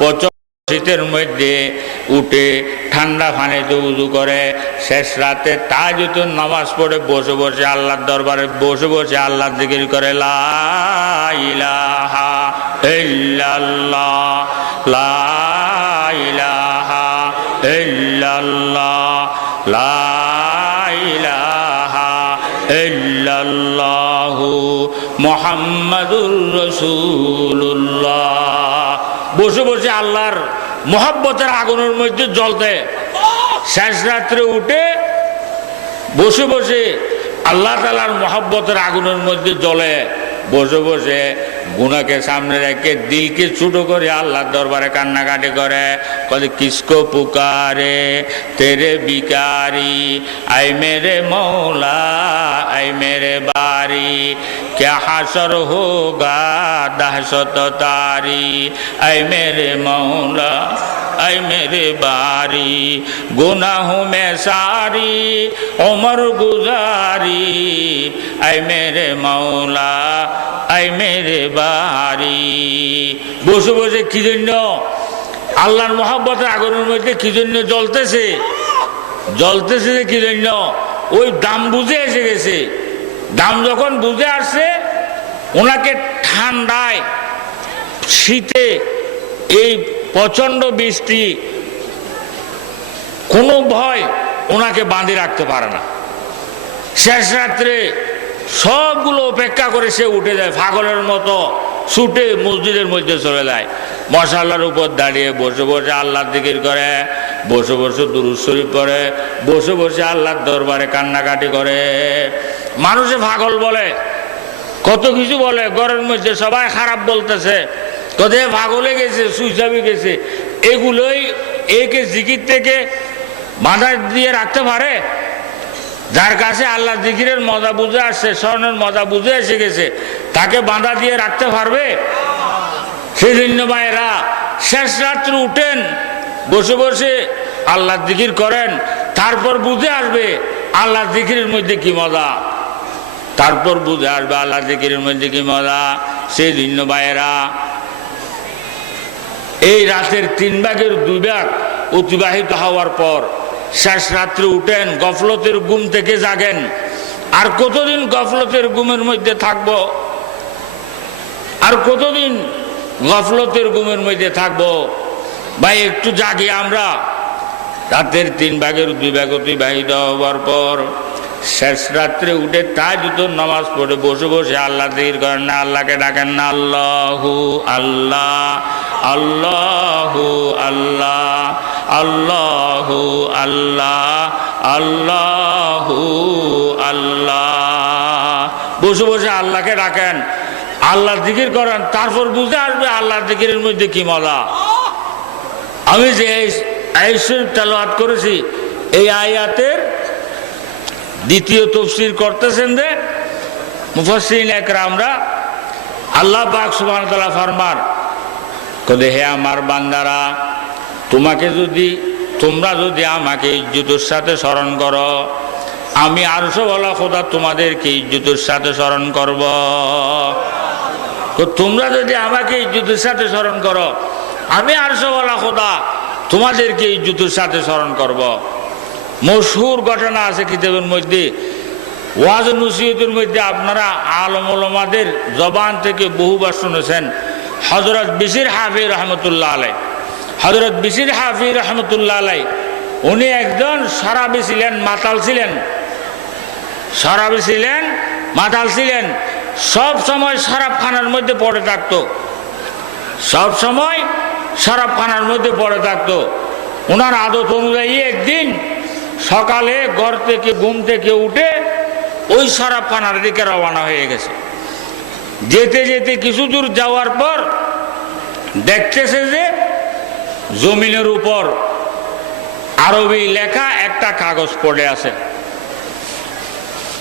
প্রচণ্ড শীতের মধ্যে উঠে ঠান্ডা পানিতে উযু করে শেষ রাতে তাহাজ্জুদের নামাজ পড়ে বসে বসে আল্লাহর দরবারে বসে বসে আল্লাহ জিকির করে, লা ইলাহা ইল্লাল্লাহ, লা ইলাহা ইল্লাল্লাহ, লা ইলাহা ইল্লাল্লাহু মুহাম্মাদুর রাসূলুল্লাহ। বসে বসে আল্লাহর মহব্বতের আগুনের মধ্যে জ্বলতে শেষ রাত্রে উঠে বসে বসে আল্লাহ তাআলার মহব্বতের আগুনের মধ্যে জ্বলে বসে বসে গুনাহকে সামনে রেখে দিলকে ছোট করে আল্লাহর দরবারে কান্নাকাটি করে, কবে কিসকো পুকারে তেরে বিকারি, আই মেরে মৌলা আই মেরে বারি, क्या हाशर होगा दहशत तारी, ऐ मेरे मौला ऐ मेरे बारी, गुनाहों में सारी उम्र गुजारी, ऐ मेरे मौला ऐ मेरे बारी। বসে বসে কি জন্য আল্লাহর মহব্বতের আগুনের মধ্যে কি জন্য জ্বলতেছে, জ্বলতেছে কি জন্য? ওই দাম বুঝে এসে গেছে। দাম যখন বুঝে আসছে ওনাকে ঠান্ডায় শীতে এই প্রচন্ড বৃষ্টি কোনো ভয় ওনাকে বাঁধে রাখতে পারে না। শেষ রাত্রে সবগুলো উপেক্ষা করে সে উঠে যায়, পাগলের মতো ছুটে মসজিদের মধ্যে চলে যায়। মশালার উপর দাঁড়িয়ে বসে বসে আল্লাহর জিকির করে, বসে বসে দুরূদ শরীফ পড়ে, বসে বসে আল্লাহর দরবারে কান্নাকাটি করে। মানুষে পাগল বলে, কত কিছু বলে, ঘরের মধ্যে সবাই খারাপ বলতেছে, কোথায় পাগলে গেছে সুইসাবি গেছে। এগুলোই একে জিকির থেকে বাধা দিয়ে রাখতে পারে? যার কাছে আল্লাহ জিকিরের মজা বুঝে আসছে, স্মরণের মজা বুঝে এসে গেছে, তাকে বাধা দিয়ে রাখতে পারবে? সেই জন্য ভাইয়েরা শেষ রাত্রে উঠেন, বসে বসে আল্লাহ জিকির করেন, তারপর বুঝে আসবে আল্লাহ জিকিরের মধ্যে কি মজা, তারপর বুঝে আসবে আল্লাহ জিকিরের মধ্যে কি মজা। সেই জন্য ভাইয়েরা এই রাতের 3 ভাগের 2 ভাগ অতিবাহিত হওয়ার পর শেষ রাত্রে উঠেন, গফলতের ঘুম থেকে জাগেন। আর কতদিন গফলতের ঘুমের মধ্যে থাকবো, আর কতদিন গফলতের ঘুমের মধ্যে থাকবো? ভাই একটু জাগি আমরা। রাতের 3 ভাগের 2 ভাগ অতিবাহিত হওয়ার পর শেষ রাত্রে উঠে তাহাজ্জুদের নামাজ পড়ে বসে বসে আল্লাহ জিকির করেন না, আল্লাহকে ডাকেন না, আল্লাহু আল্লাহ আল্লাহু আল্লাহ আল্লাহু আল্লাহ আল্লাহু আল্লাহ। বসে বসে আল্লাহকে ডাকেন, আল্লাহ জিকির করেন, তারপর বুঝে আসবে আল্লাহ জিকিরের মধ্যে কি মজা। আমি যে আয়াত তেলাওয়াত করেছি এই আয়াতের দ্বিতীয় তাফসীর করতেছেন যে মুফাসসিরিন একরামরা, আল্লাহ পাক সুবহানাহু ওয়া তাআলা ফরমান, কদে হে আমার বান্দারা, তোমরা যদি আমাকে ইজ্জতের সাথে স্মরণ করো, আমি আরশওয়ালা খোদা তোমাদেরকে ইজ্জতের সাথে স্মরণ করব। তো তোমরা যদি আমাকে ইজ্জতের সাথে স্মরণ করো, আমি আরশওয়ালা খোদা তোমাদেরকে ইজ্জতের সাথে স্মরণ করব। মশহুর ঘটনা আছে কিতাবের মধ্যে, ওয়াজ নসিহতের মধ্যে আপনারা আলেম ওলামাদের জবান থেকে বহুবার শুনেছেন। হযরত বিশির হাফি রহমতুল্লাহ আলাই। হযরত বিশির হাফি রহমতুল্লাহ আলাই উনি একজন শরাবী ছিলেন, মাতাল ছিলেন, শরাবী ছিলেন, মাতাল ছিলেন। সব সময় শরাবখানার মধ্যে পড়ে থাকতো, সব সময় শরাবখানার মধ্যে পড়ে থাকতো। ওনার আদত অনুযায়ী একদিন সকালে ঘর থেকে ঘুম থেকে উঠে ওই শরাবখানার দিকে রওনা হয়ে গেছে। যেতে যেতে কিছু দূর যাওয়ার পর দেখতেছে যে জমিনের উপর আরবি লেখা একটা কাগজ পড়ে আছে,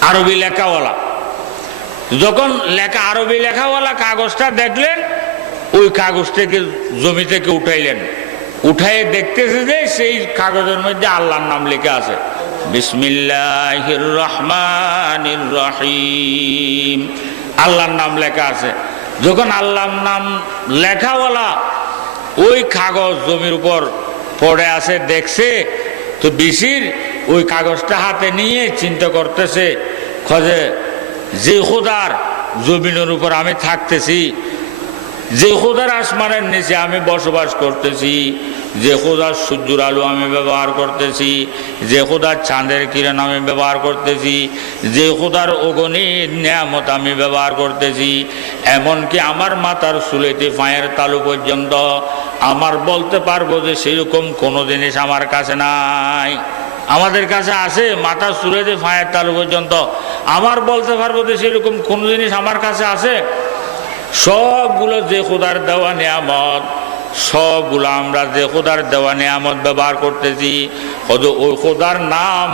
আরবি লেখাওয়ালা। যখন লেখা আরবি লেখাওয়ালা কাগজটা দেখলেন, ওই কাগজ থেকে জমি থেকে উঠাইলেন। উঠাই দেখতেছে যে সেই কাগজের মধ্যে আল্লাহর নাম লেখা আছে, বিসমিল্লাহির রহমানির রহিম, আল্লাহর নাম লেখা আছে। যখন আল্লাহর নাম লেখাওয়ালা ওই কাগজ জমির উপর পড়ে আছে দেখছে, তো বিশির ওই কাগজটা হাতে নিয়ে চিন্তা করতেছে, খোঁজে যে খোদার জমিনের উপর আমি থাকতেছি, যে খোদার আসমানের নিচে আমি বসবাস করতেছি, যে খোদার সূর্যের আলো আমি ব্যবহার করতেছি, যে খোদার চাঁদের কিরণ আমি ব্যবহার করতেছি, যে খোদার অগণিত নিয়ামত আমি ব্যবহার করতেছি, এমনকি আমার মাথার চুলেতে পায়ের তালু পর্যন্ত আমার বলতে পারবো যে সেরকম কোনো জিনিস আমার কাছে নাই। আমাদের কাছে আছে মাথার চুলেতে পায়ের তালু পর্যন্ত, আমার বলতে পারবো যে সেরকম কোনো জিনিস আমার কাছে আছে। সবগুলো যে খোদার দেওয়া নিয়ামত, সবগুলো আমরা যে খোদার দেওয়া নিয়ামত ব্যবহার করতেছি, ওই খোদার নাম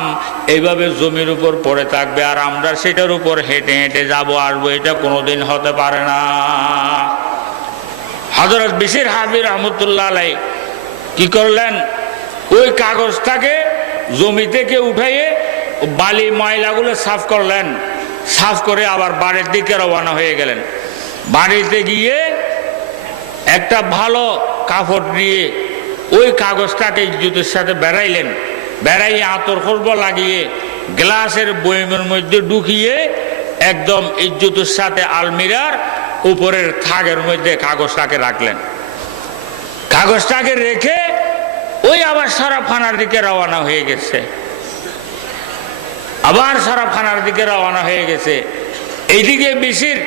এইভাবে জমির উপর পড়ে থাকবে আর আমরা সেটার উপর হেঁটে হেঁটে যাবো আসবো, এটা কোনোদিন হতে পারে না। হযরত বিশির হাফি রহমতুল্লাহ আলাই কি করলেন, ওই কাগজটাকে জমি থেকে উঠাইয়ে বালি ময়লাগুলো সাফ করলেন, সাফ করে আবার বাড়ির দিকে রওনা হয়ে গেলেন। বাড়িতে গিয়ে একটা ভালো কাপড় দিয়ে ওই কাগজটাকে ইজ্জতের সাথে বেড়াইলেন, বেড়াইয়ে আতর খসব লাগিয়ে গ্লাসের বয়মের মধ্যে ঢুকিয়ে একদম ইজ্জতের সাথে আলমিরার উপরের থাকের মধ্যে কাগজটাকে রাখলেন। কাগজটাকে রেখে ওই আবার শরাবখানার দিকে রওনা হয়ে গেছে, আবার শরাবখানার দিকে রওনা হয়ে গেছে। এইদিকে বিশির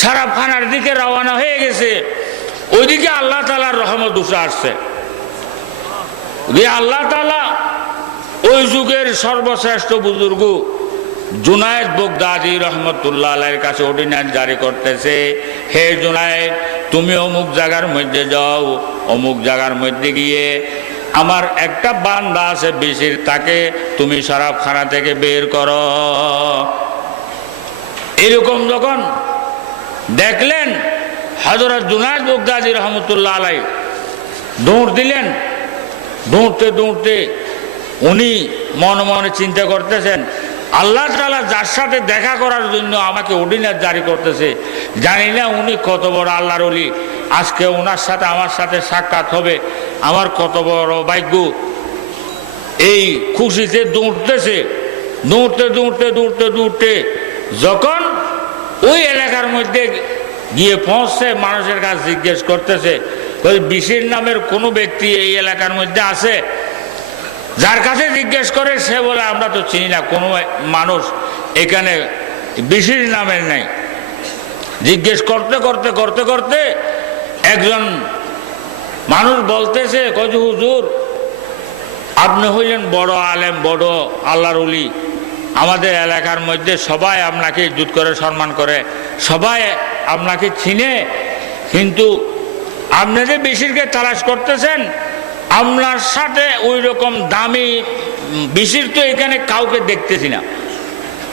শরাবখানার দিকে রওনা হয়ে গেছে, ওইদিকে আল্লাহ তাআলার রহমত উঠে আসছে। আল্লাহ তাআলা ওই যুগের সর্বশ্রেষ্ঠ বুজুর্গ জুনায়েদ বাগদাদী রহমতুল্লাহ আলাইহির কাছে অর্ডিন্যান্স জারি করতেছে, হে জুনায়েদ, তুমি অমুক জায়গার মধ্যে যাও, অমুক জায়গার মধ্যে গিয়ে আমার একটা বান্দা আছে বিশির, তাকে তুমি শরাবখানা থেকে বের করো। এরকম যখন দেখলেন, হযরত জুনায়েদ বাগদাদী রহমতুল্লাহ আলাইহি দৌড় দিলেন। দৌড়তে দৌড়তে উনি মনে মনে চিন্তা করতেছেন, আল্লাহ তাআলা যার সাথে দেখা করার জন্য আমাকে অর্ডিন্যান্স জারি করতেছে, জানি না উনি কত বড় আল্লাহর ওলি, আজকে ওনার সাথে আমার সাথে সাক্ষাৎ হবে, আমার কত বড় ভাগ্য। এই খুশিতে দৌড়তেছে, দৌড়তে দৌড়তে দৌড়তে দৌড়তে যখন ওই এলাকার মধ্যে গিয়ে পৌঁছছে, মানুষের কাছে জিজ্ঞেস করতেছে, বিশির নামের কোনো ব্যক্তি এই এলাকার মধ্যে আছে? যার কাছে জিজ্ঞেস করে সে বলে, আমরা তো চিনি না, কোনো মানুষ এখানে বিশির নামের নেই। জিজ্ঞেস করতে করতে করতে করতে একজন মানুষ বলতেছে, কয় যে হুজুর, আপনি হইলেন বড় আলেম, বড় আল্লাহর ওলি, আমাদের এলাকার মধ্যে সবাই আপনাকে ইজ্জত করে, সম্মান করে, সবাই আপনাকে চিনে, কিন্তু আপনি যে বিশিরকে তালাশ করতেছেন, আপনার সাথে ওই রকম দামি বিশির তো এখানে কাউকে দেখতেছি না।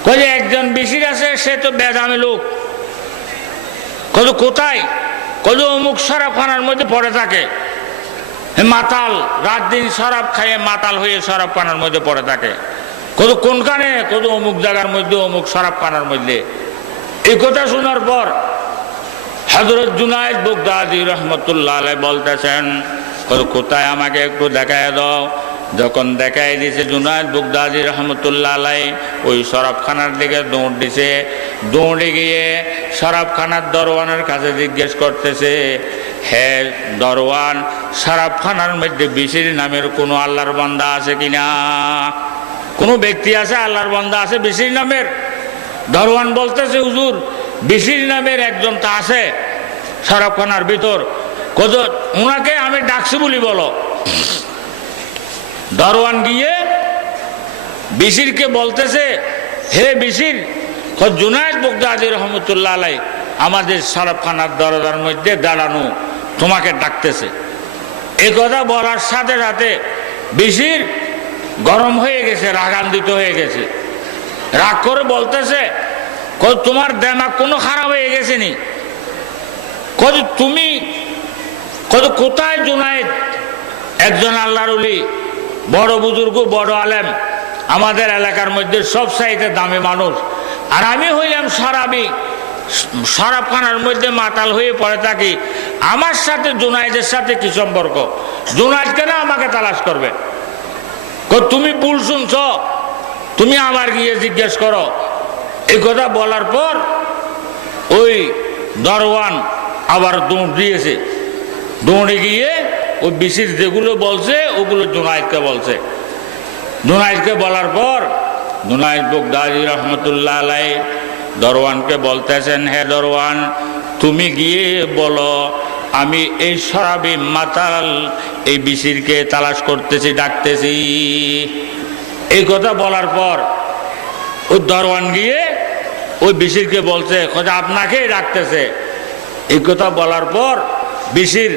কয় যে একজন বিশির আছে, সে তো বেদামি লোক। কত কোথায়? কত অমুক শরাবখানার মধ্যে পড়ে থাকে, মাতাল, রাত দিন শরাব খাইয়ে মাতাল হয়ে শরাবখানার মধ্যে পড়ে থাকে। কত কোনখানে? কত অমুক জায়গার মধ্যে, অমুক শরাবখানার মধ্যে। এই কথা শোনার পর হযরত জুনায়েদ বাগদাদী রহমতুল্লাহ আলাইহি বলতেছেন, কোথায় আমাকে একটু দেখায় দাও। যখন দেখাই দিয়েছে জুনায়েদ বাগদাদী রহমতুল্লাহ আলাই ওই শরাবখানার দিকে দৌড় দিছে, দৌড়ে গিয়ে শরাবখানার দরওয়ানের কাছে জিজ্ঞেস করতেছে, হে দরওয়ান, শরাবখানার মধ্যে বিশির নামের কোনো আল্লাহর বান্দা আছে কিনা? কোনো ব্যক্তি আছে আল্লাহর বান্দা আছে বিশির নামের? দরওয়ান বলতেছে, হুজুর বিশির নামের একজন তা আছে শরাবখানার ভিতর, কত ওনাকে আমি ডাকছি বলি বলো। দরওয়ান গিয়ে বিশিরকে বলতেছে, হে বিশির, জুনায়েদ বাগদাদী রহমতুল্লাহ আলাই আমাদের শরাবখানার দরজার মধ্যে দাঁড়ানো, তোমাকে ডাকতেছে। এই কথা বলার সাথে সাথে বিশির গরম হয়ে গেছে, রাগান্বিত হয়ে গেছে, রাগ করে বলতেছে, তোমার দেমাগ কোনো খারাপ হয়ে গেছে নি? তুমি কোথায় জুনায়েদ একজন আল্লাহর ওলি, বড় বুজুর্গ, বড় আলেম, আমাদের এলাকার মধ্যে সব চাইতে দামি মানুষ, আর আমি হইলাম শরাবি, শরাবখানার মধ্যে মাতাল হয়ে পড়ে থাকি, আমার সাথে জুনায়েদের সাথে কি সম্পর্ক? জুনায়েদ কেন আমাকে তালাশ করবে? তুমি ভুল শুনছ, তুমি আবার গিয়ে জিজ্ঞেস করো। এই কথা বলার পর ওই দরওয়ান আবার দৌড় দিয়েছে, দৌড়ে গিয়ে ওই বিশির যেগুলো বলছে ওগুলো জুনায়েদকে বলছে। জুনায়েদকে বলার পর জুনায়েদ বাগদাদী রহমতুল্লাহ আলাই দরওয়ানকে বলতেছেন, হে দরওয়ান, তুমি গিয়ে বলো আমি এই শরাবি মাতাল এই বিশিরকে তালাশ করতেছি, ডাকতেছি। এই কথা বলার পর ওই দরওয়ান গিয়ে ওই বিশিরকে বলছে, আপনাকে ডাকতেছে। এই কথা বলার পর বিশির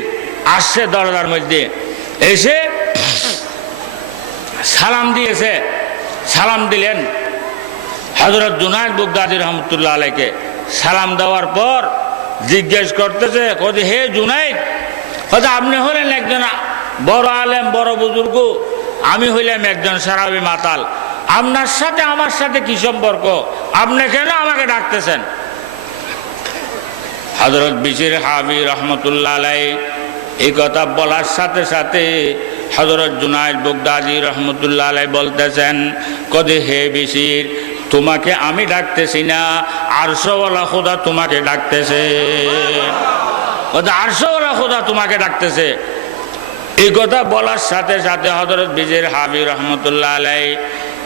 আসছে দরজার মধ্যে, এসে সালাম দিয়েছে। সালাম দিলেন হযরত জুনায়েদ বাগদাদী রহমতুল্লাহ আলাইকে। সালাম দেওয়ার পর জিজ্ঞেস করতেছে, হে জুনায়েদ, আপনি হলেন একজন বড় আলেম, বড় বুজুর্গ, আমি হইলাম একজন শরাবি মাতাল, আপনার সাথে আমার সাথে কি সম্পর্ক? আপনি কেন আমাকে ডাকতেছেন? হযরত বিশির হাবি রহমতুল্লাহ আলাই এই কথা বলার সাথে সাথে হযরত জুনায়েদ বাগদাদী রহমতুল্লাহ আলাই বলতেছেন, হে বিশির, তোমাকে আমি ডাকতেছি না, আরশওয়ালা খোদা তোমাকে ডাকতেছে। আরশওয়ালা খোদা তোমাকে ডাকতেছে। এই কথা বলার সাথে সাথে হযরত বিশির হাবি রহমতুল্লাহ আলাই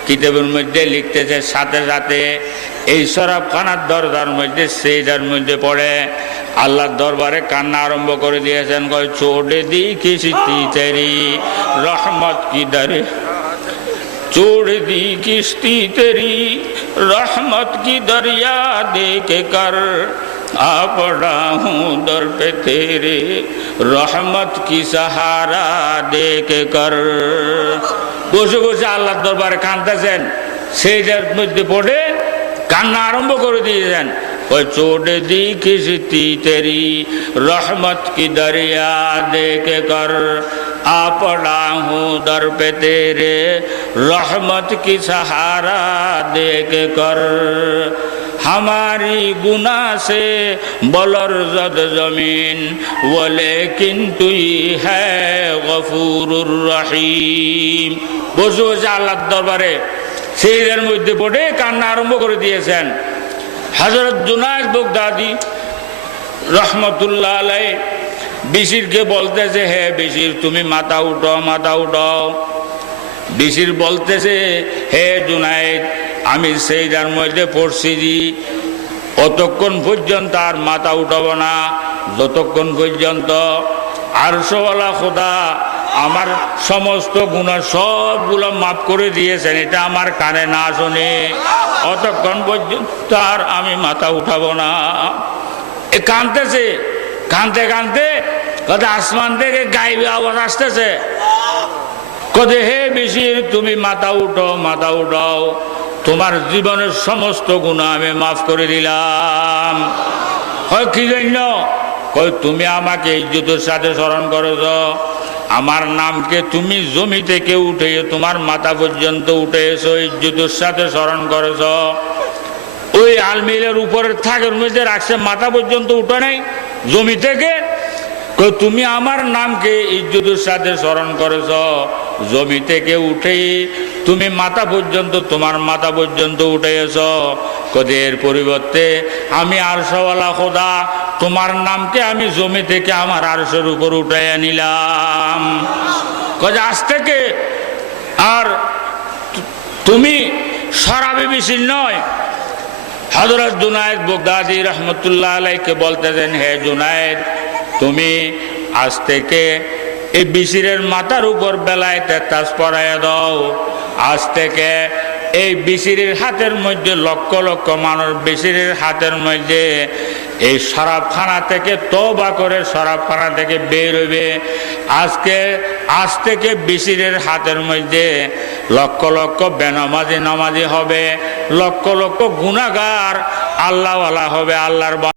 কিতাবের মধ্যে লিখতেছে, সাথে সাথে এই শরাবখানার দরজার মধ্যে সেজদার মধ্যে পড়ে আল্লাহর দরবারে কান্না আরম্ভ করে দিয়েছেন। ছোড়ে দি কিস্তি তেরি রহমত কি দরে, छोड़ दी किश्ती तेरी रहमत की दरिया देख कर आ पड़ा हूँ दर पे तेरे रहमत की सहारा देख कर। বসে বসে আল্লাহর দরবারে কাঁদতেছেন, সেইটার মধ্যে পড়ে কান্না আরম্ভ করে দিয়েছেন। ওই छोड़ दी किश्ती तेरी रहमत की दरिया देख कर आ पड़ा हूँ दर पे तेरे रहमत की सहारा देख कर। हमारी गुनाह से बलर्जद जमीन वो लेकिन तू ही है गफूरुर रहीम। বসে বসে আল্লাহর দরবারে সেইটার মধ্যে পড়ে কান্না আরম্ভ করে দিয়েছেন। হযরত জুনায়েদ বাগদাদী রহমতুল্লাহ আলাই বিশিরকে বলতেছে, হে বিশির, তুমি মাথা উঠাও, মাথা উঠাও। বিশির বলতেছে, হে জুনায়েদ, আমি সেইটার মধ্যে পড়ছি, অতক্ষণ পর্যন্ত আর মাথা উঠাবো না যতক্ষণ পর্যন্ত আরশওয়ালা খোদা আমার সমস্ত গুনাহ সবগুলো মাফ করে দিয়েছেন, এটা আমার কানে না শুনে অতক্ষণ পর্যন্ত আর আমি মাথা উঠাবো না। এ কাঁদতেছে, কাঁদতে কাঁদতে কথা আসমান থেকে গায়েবী আওয়াজ আসতেছে, হে বিশির, তুমি মাথা উঠো, মাথা উঠাও, তোমার জীবনের সমস্ত গুনাহ আমি মাফ করে দিলাম। কি জন্য? তুমি আমাকে ইজ্জতের সাথে স্মরণ করেছ, আমার নামকে তুমি জমি থেকে উঠে তোমার মাথা পর্যন্ত উঠে এসো, ইজ্জতের সাথে স্মরণ করেছ। ওই আলমিলের উপরের থাকের মধ্যে রাখছে, মাথা পর্যন্ত উঠে নাই জমি থেকে। তুমি আমার নামকে ইজ্জতের সাথে স্মরণ করেছ, জমি থেকে উঠেই তুমি মাথা পর্যন্ত, তোমার মাথা পর্যন্ত উঠেছ, এর পরিবর্তে আমি আরশওয়ালা খোদা তোমার নামকে আমি জমি থেকে আমার আরশের উপর উঠাইয়া নিলাম। আজ থেকে আর তুমি শরাবে বিশিল নয়। হযরত জুনায়েদ বাগদাদী রহমতুল্লাহ আলাইহিকে বলতেছেন, হে জুনায়েদ, তুমি আজ থেকে এই বিশিরের মাথার উপর বেলায়েতে তাজ পরাইয়া দাও। আজ থেকে এই বিশিরের হাতের মধ্যে লক্ষ লক্ষ মানুষ বিশিরের হাতের মধ্যে এই শরাবখানা থেকে তওবা করে শরাবখানা থেকে বের হইবে। আজ থেকে বিশিরের হাতের মধ্যে লক্ষ লক্ষ বেনামাজি নামাজি হবে, লক্ষ লক্ষ গুনাহগার আল্লাহওয়ালা হবে, আল্লাহর